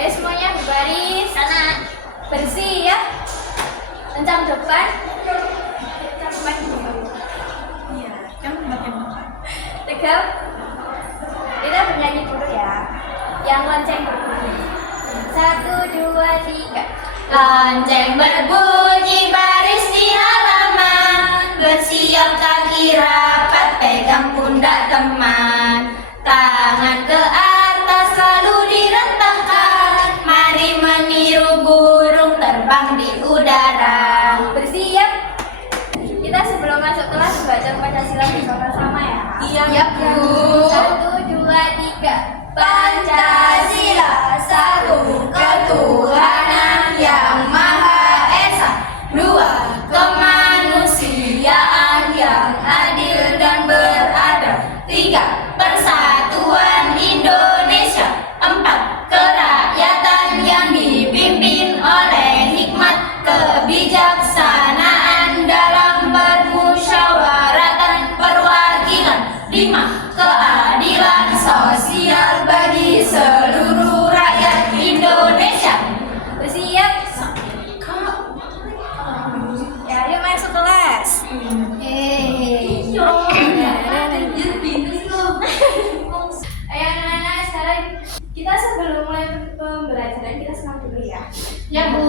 Ayo semuanya berbaris. Sana. Bersih ya. Kencang depan. Kencang depan. Iya, kamu bagian depan. Tegap. Kita bernyanyi dulu ya. Yang lonceng berbunyi. 1, 2, 3. Lonceng berbunyi baris di halaman, bersiap kaki rapat, pegang pundak teman. Tangan ke atas lalu direntangkan, mari meniru burung terbang di udara. Bersiap. Kita sebelum masuk kelas baca Pancasila bersama-sama ya. Iya, Bu. 1, 2, 3. Pancasila, satu ketuhanan yang Maha Esa, dua kemanusiaan yang adil dan beradab, tiga persatuan Indonesia, empat kerakyatan yang dipimpin oleh hikmat kebijaksanaan dalam permusyawaratan perwakilan, lima keadilan sosial bagi seluruh rakyat Indonesia. Bersiap. Ya, ayo masuk kelas. Ayo anak-anak, sekarang kita sebelum mulai pembelajaran kita senam dulu ya. Ya, Bu.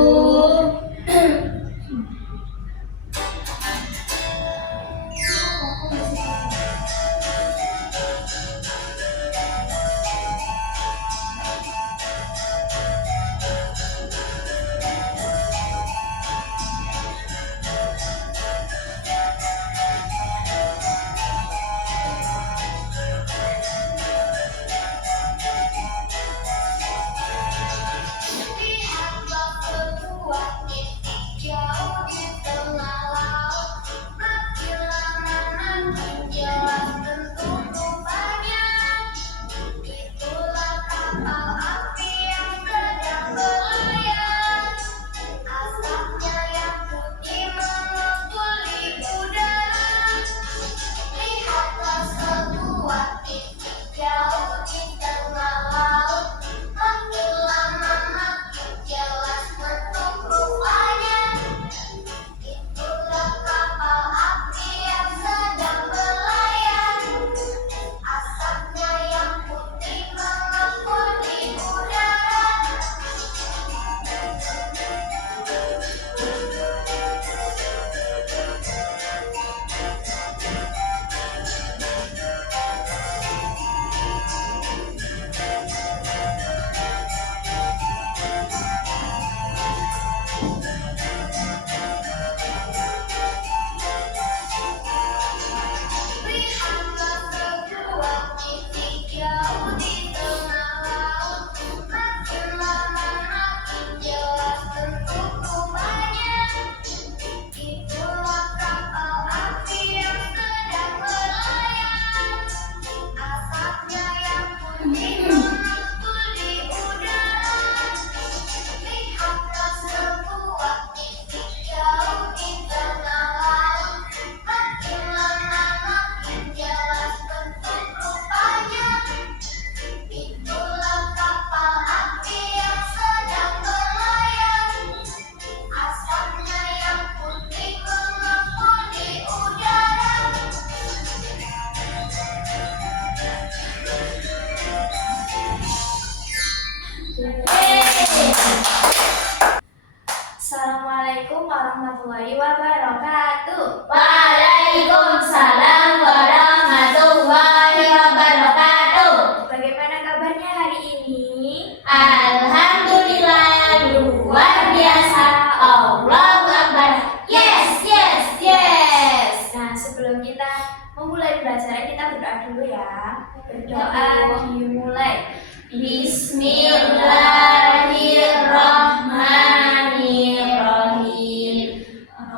Assalamualaikum warahmatullahi wabarakatuh. Waalaikumsalam warahmatullahi wabarakatuh. Bagaimana kabarnya hari ini? Alhamdulillah, luar biasa. Allahu Akbar. Yes, yes, yes. Nah, sebelum kita memulai pelajaran kita berdoa dulu ya. Berdoa dimulai. Bismillahirrahmanirrahim.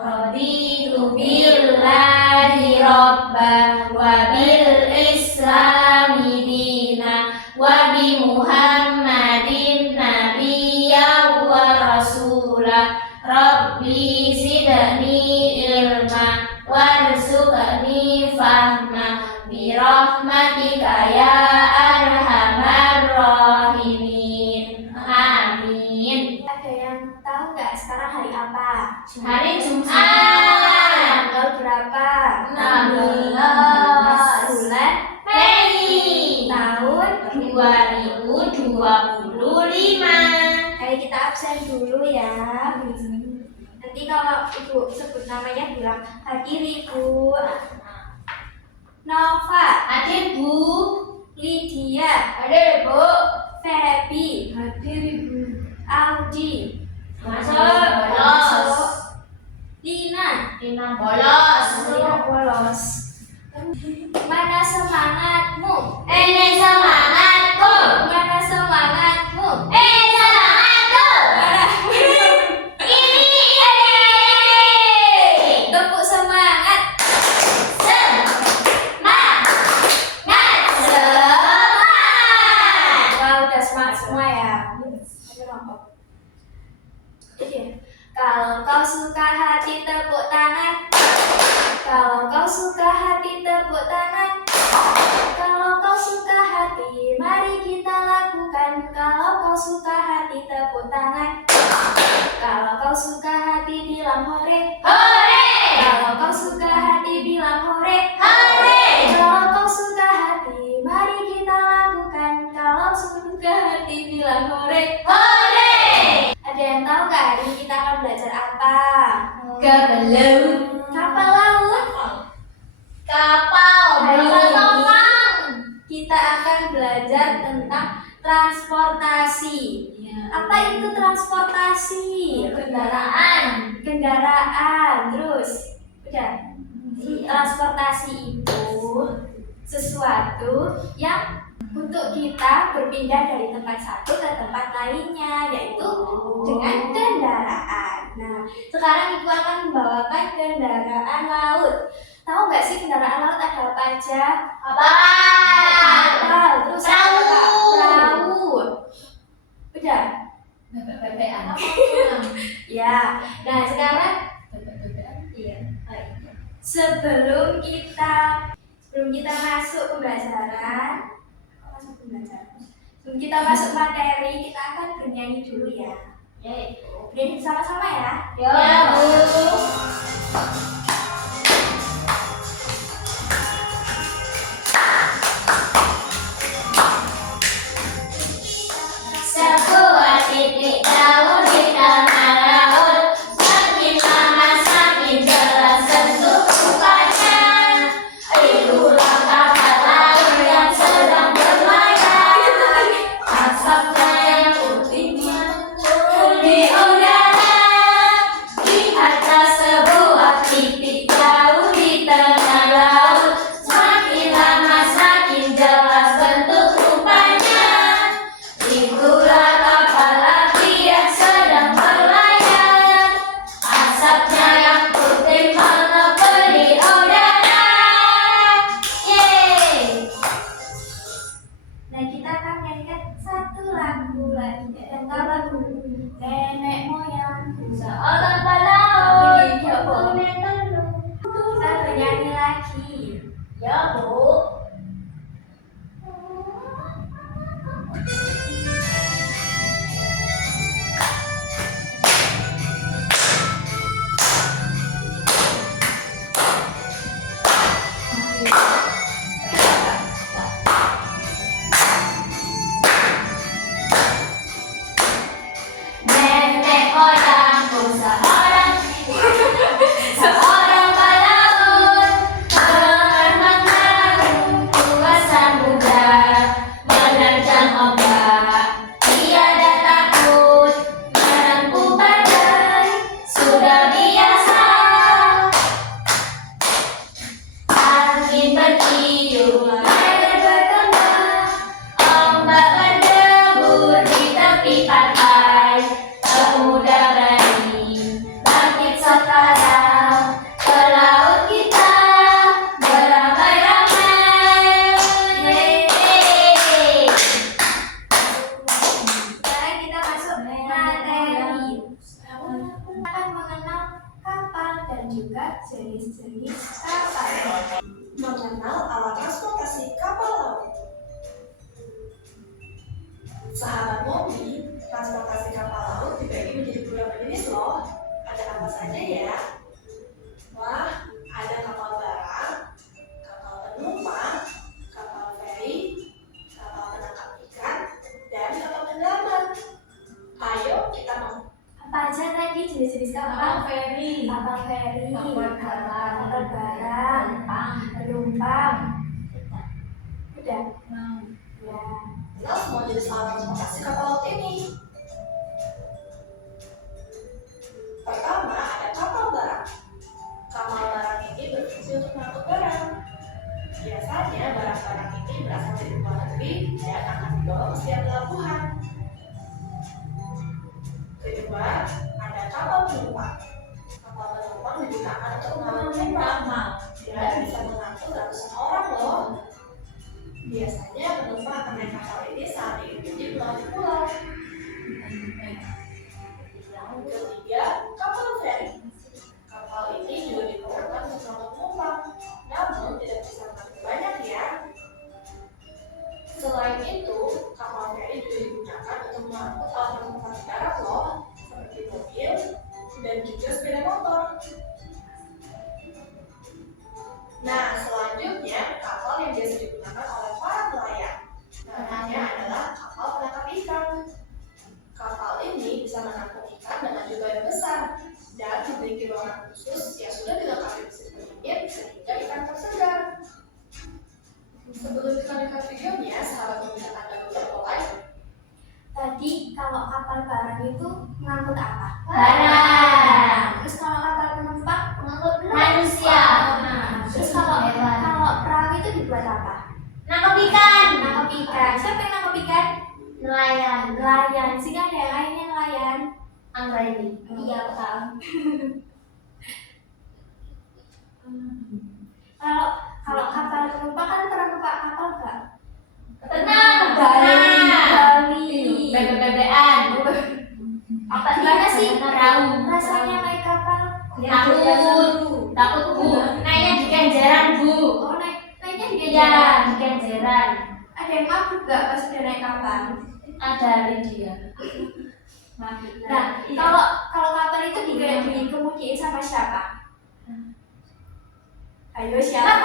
Raditu billahi robba wa bil islami dina wa bi muhammadin nabiyya wa rasula. Rabbi zidni ilma warzuqni fahma bi rahmatika ya arhamar rahimin. Amin. Hadir Bu. Lydia, Hadir Bu. Feby, Hadir Ibu. Audi, Masuk. Bolos. Lina, Lina bolos. Lina bolos. Mana semangatmu? Ini semangatku. Mana semangatmu? Semangatku. Mana? Ini. Tepuk semangat. Semangat. Wah, udah semangat semua ya. Ayo kelompok. Oke. Kalau kau suka hati tepuk tangan. Kalau kau suka hati tepuk tangan. Kalau kau suka hati, mari kita lakukan. Kalau kau suka hati tepuk tangan. Kalau kau suka hati bilang hore. Hore. Kalau kau suka hati bilang hore. Hore. Kalau kau suka hati, mari kita lakukan. Kalau suka hati bilang hore. Hore. Ada yang tahu nggak hari ini kita akan belajar apa? Kebelum. Kapal laut. Kapal berpenumpang. Kita akan belajar tentang transportasi. Apa itu transportasi? Kendaraan. Kendaraan. Terus, udah. Transportasi itu sesuatu yang untuk kita berpindah dari tempat satu ke tempat lainnya, yaitu dengan kendaraan. Nah, sekarang Ibu akan membawakan kendaraan laut. Tahu nggak sih kendaraan laut ada apa aja? Apa? Kapal, terus Perahu. apa? Perahu. Udah? Bebek-bebekan. Ya. Nah, sekarang iya. Sebelum kita masuk pembelajaran, sebelum kita masuk materi, kita akan bernyanyi dulu ya. Bernyanyi sama-sama ya. Ya, Bu. Sebuah titik jauh di tengah laut, semakin lama semakin jelas bentuk rupanya. Itulah kapal laut yang sedang berlayar, asapnya yang putih muncul di udara. Di atas sebuah titik jauh di tengah laut, semakin lama semakin jelas bentuk rupanya. Itulah kapal api yang sedang berlayar, asapnya yang putih mengepuli udara. Yeay. Nah, kita akan nyanyikan satu lagu lagi. Dan tahu lagu nenek moyangku Seorang pelaut punya telur. Kita bernyanyi lagi. Ya, Bu. Nenek moyangku seorang pelaut, berenang kuasa muda, menerjang ombak, tiada takut, menempuh badai, sudah biasa. Angin bertiup, air bergema, ombak berdebur di tepi pantai. Pemuda berani bangkit sekarang, ke laut kita beramai-ramai. Yeay. Sekarang kita masuk materi. Akan mengenal kapal dan juga jenis-jenis kapal. Mengenal alat transportasi kapal laut. Sahabat Mobi, transportasi kapal laut dibagi menjadi beberapa jenis loh. Ada apa saja ya? Wah, ada kapal barang, kapal penumpang, kapal feri, kapal penangkap ikan, dan kapal tenggelam. Ayo kita Apa aja tadi jenis-jenis kapal? feri, Kapal feri, Kapal barang, kapal barang, penumpang. ini berasal dari luar negeri dan akan dibawa ke setiap pelabuhan. Kedua, ada kapal penumpang. Kapal penumpang digunakan untuk mengangkut penumpang dan bisa mengangkut ratusan orang loh. Biasanya penumpang akan naik kapal ini saat diikuti di pulau-pulau. Yang ketiga, kapal feri. Kapal ini juga digunakan untuk mengangkut penumpang, namun tidak bisa mengangkut banyak ya. Selain itu, kapal feri juga digunakan untuk mengangkut alat transportasi darat loh, seperti mobil dan juga sepeda motor. Nah, selanjutnya kapal yang biasa digunakan oleh para nelayan. Namanya adalah kapal penangkap ikan. Kapal ini bisa menangkap ikan dengan jumlah yang besar dan memiliki ruangan khusus yang sudah dilengkapi mesin pendingin sehingga ikan tersegar. Sebelum kita lihat videonya, sahabat pemirsa Anda beberapa like. Tadi kalau kapal barang itu mengangkut apa? Barang. Terus kalau kapal penumpang mengangkut Manusia. Terus kalau perahu itu dibuat apa? Nangkep ikan. Nangkep ikan. Siapa yang nangkep ikan? Nelayan. Nelayan. Sini ada yang lainnya nelayan. Anggra ini. Iya tahu. Kalau kapal penumpang kan pernah numpak kapal nggak? Tenang. Bali. Bebe-bebean. Apa Gimana sih? Perahu. Rasanya naik kapal? Takut bu. Naiknya di Kenjeran bu. Oh naiknya di Iya, jalan. di Kenjeran. Ada yang mabuk nggak pas udah naik kapal? Ada Lydia. Nah, kalau kapal itu dikemudiin sama siapa? Ayo siapa?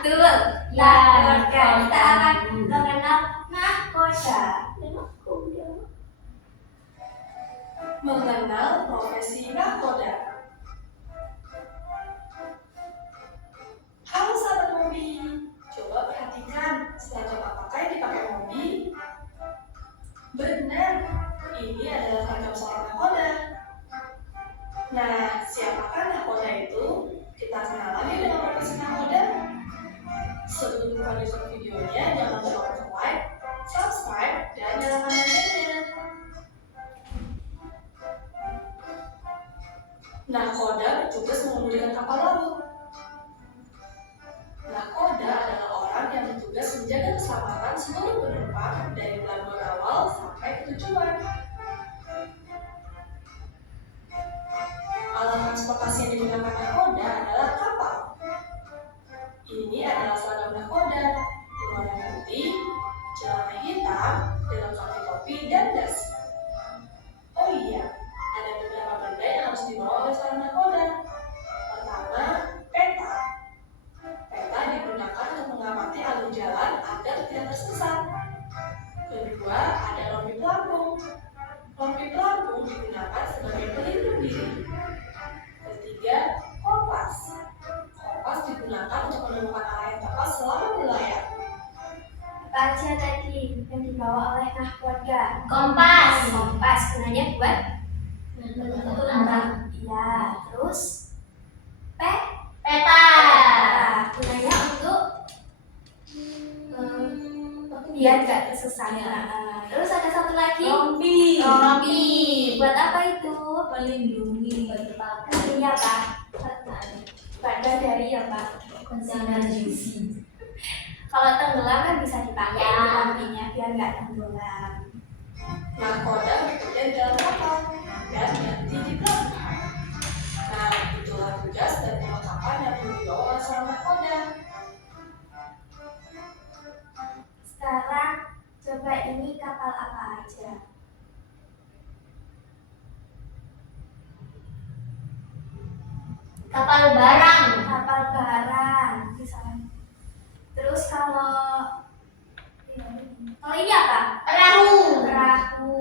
Betul. Ya, Nahkoda. Kita akan mengenal nahkoda. Mengenal profesi nahkoda. Halo sahabat Mobi, coba perhatikan seragam apakah yang dipakai Mobi? Benar, ini adalah seragam seorang nahkoda. Nah, siapakah nahkoda itu? Kita kenal lagi dengan profesi nahkoda. Sebelum kita lanjutkan videonya, jangan lupa untuk like, subscribe, dan nyalakan loncengnya. Nahkoda bertugas mengemudikan kapal laut. Nahkoda adalah orang yang bertugas menjaga keselamatan seluruh penumpang dari pelabuhan awal sampai ke tujuan. Alat transportasi yang digunakan nahkoda adalah kapal. Ini adalah seragam nahkoda, berwarna putih, celana hitam, dilengkapi topi dan dasi. Oh iya, ada beberapa benda yang harus dibawa oleh seorang nahkoda. Pertama, peta. Peta digunakan untuk mengamati alur jalan agar tidak tersesat. Kedua, ada rompi pelampung. Rompi pelampung digunakan sebagai pelindung diri. Ketiga, kompas. Kompas digunakan untuk menemukan arah yang tepat selama berlayar. Apa aja tadi yang dibawa oleh nahkoda? Kompas. Kompas gunanya buat Arah. iya. Terus Peta. gunanya untuk biar nggak tersesat. Terus ada satu lagi. Rompi. Rompi. Buat apa itu? Melindungi. Artinya apa? Badan dari apa? Kalau tenggelam kan bisa dipakai Ya. rompinya biar nggak tenggelam. Nahkoda bekerja di dalam kapal dan ganti di pelabuhan. Nah, itulah tugas dan perlengkapan yang perlu dibawa oleh seorang nahkoda. Sekarang coba ini kapal apa aja? Kapal barang. Kapal barang misalnya. Terus kalau ini apa? Perahu. Perahu.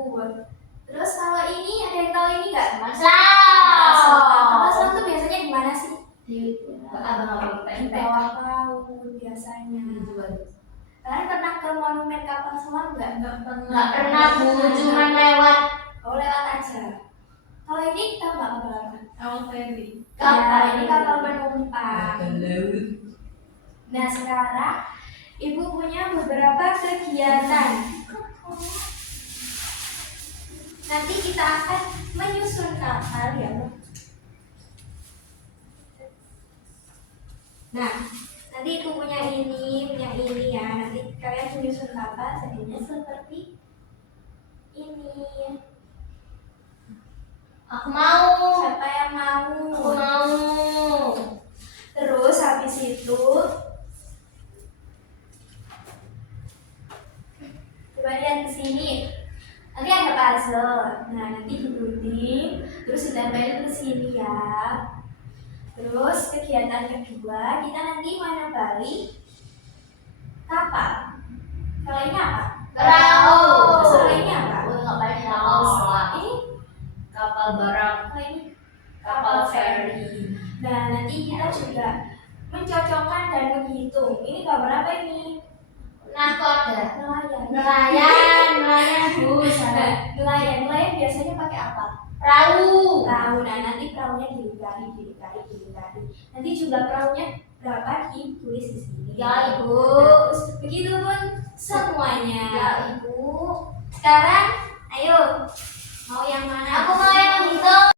Terus kalau ini ada yang tahu ini nggak? Masal. Kapal selam tuh biasanya di mana sih? Di abang-abang Di bawah laut biasanya. Kalian pernah ke monumen kapal selam nggak? Nggak pernah bu, cuman lewat. Oh lewat aja. Kalau ini tahu nggak kapal apa? Kapal feri. Kapal ini kapal penumpang. Nah, sekarang Ibu punya beberapa kegiatan. Nanti kita akan menyusun kapal ya, Bu. Nah, nanti Ibu punya ini ya. Nanti kalian menyusun kapal jadinya seperti ini. Aku mau. Siapa yang mau? Aku mau. Terus habis itu coba lihat ke sini. Nanti ada puzzle. Nah, nanti digunting, terus ditempelin ke sini ya. Terus kegiatan kedua, kita nanti menebali kapal. Kalau ini apa? Perahu. Terus kalau ini apa? Nggak balik lama. Ini Kapal barang. kalau ini kapal feri. Nah, nanti kita juga mencocokkan dan menghitung. Ini gambar apa ini? Nakoda. Nelayan. Nelayan Bu. Nah, nelayan biasanya pakai apa? Perahu. Perahu. Nah, nanti perahunya dilingkari. Nanti jumlah perahunya berapa ditulis di sini. Ya, Ibu. Nah, terus begitu pun semuanya. Ya, Ibu. Sekarang, ayo. Mau yang mana? Aku mau yang hitung.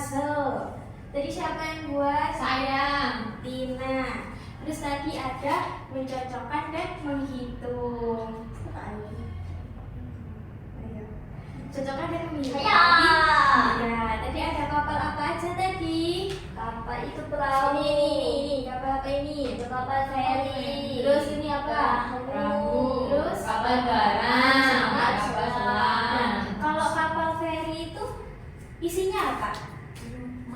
puzzle. Tadi siapa yang buat? Saya. Tina. Terus tadi ada mencocokkan dan menghitung. Ayo. Cocokkan dan menghitung. Saya. Ya, tadi ada kapal apa aja tadi? Kapal itu perahu. Ini. Kapal apa ini? Itu kapal feri. Terus ini apa? Perahu. Terus Kapal barang. Sama Kapal selam. Nah, kalau kapal feri itu isinya apa?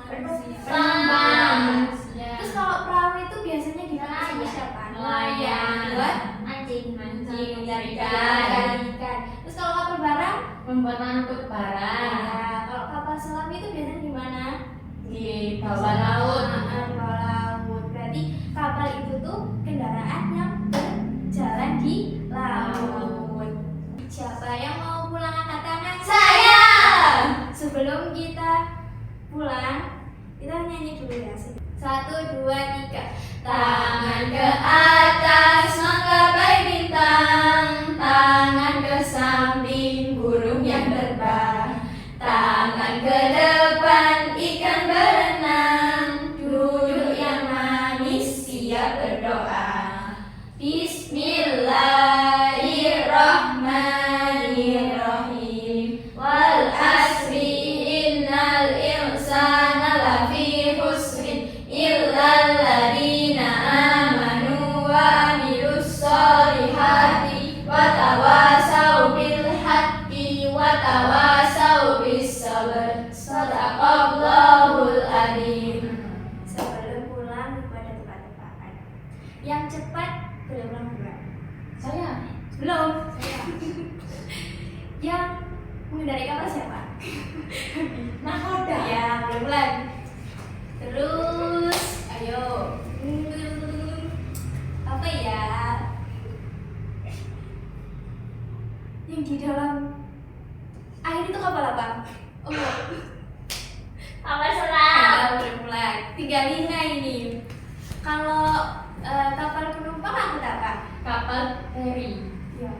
Penumpang. Terus kalau perahu itu biasanya dipakai sama siapa? Nelayan. Buat Mancing mencari ikan. ikan. Terus kalau kapal barang? Membuat angkut barang Nah, kalau kapal selam itu biasanya di mana? di bawah laut. Di bawah laut. Berarti kapal itu tuh kendaraan yang berjalan di laut. Siapa yang mau pulang angkat tangan? Saya. Sebelum kita pulang, kita nyanyi dulu ya. 1, 2, 3. Tangan ke atas menggapai bintang, tangan ke samping burung yang terbang, tangan ke depan ikan berenang, duduk yang manis siap berdoa. Bismillahirrahmanirrahim. Wal asri innal insana lafi khusrin illal ladzina amanu wa amilus solihati wa tawasau bil haqqi wa tawasau bis sabr. Sadaqallahul adzim. Sebelum pulang pada tempat-tempat. Yang cepat boleh pulang duluan. Saya. Belum. Yang mengendarai kapal siapa? Nakoda. Ya, boleh pulang. Terus, ayo. Apa ya? Yang di dalam air itu kapal apa? Oh, Kapal selam. boleh pulang. Tinggal Lina ini. Kalau kapal penumpang aku apa? Kapal feri. Ya.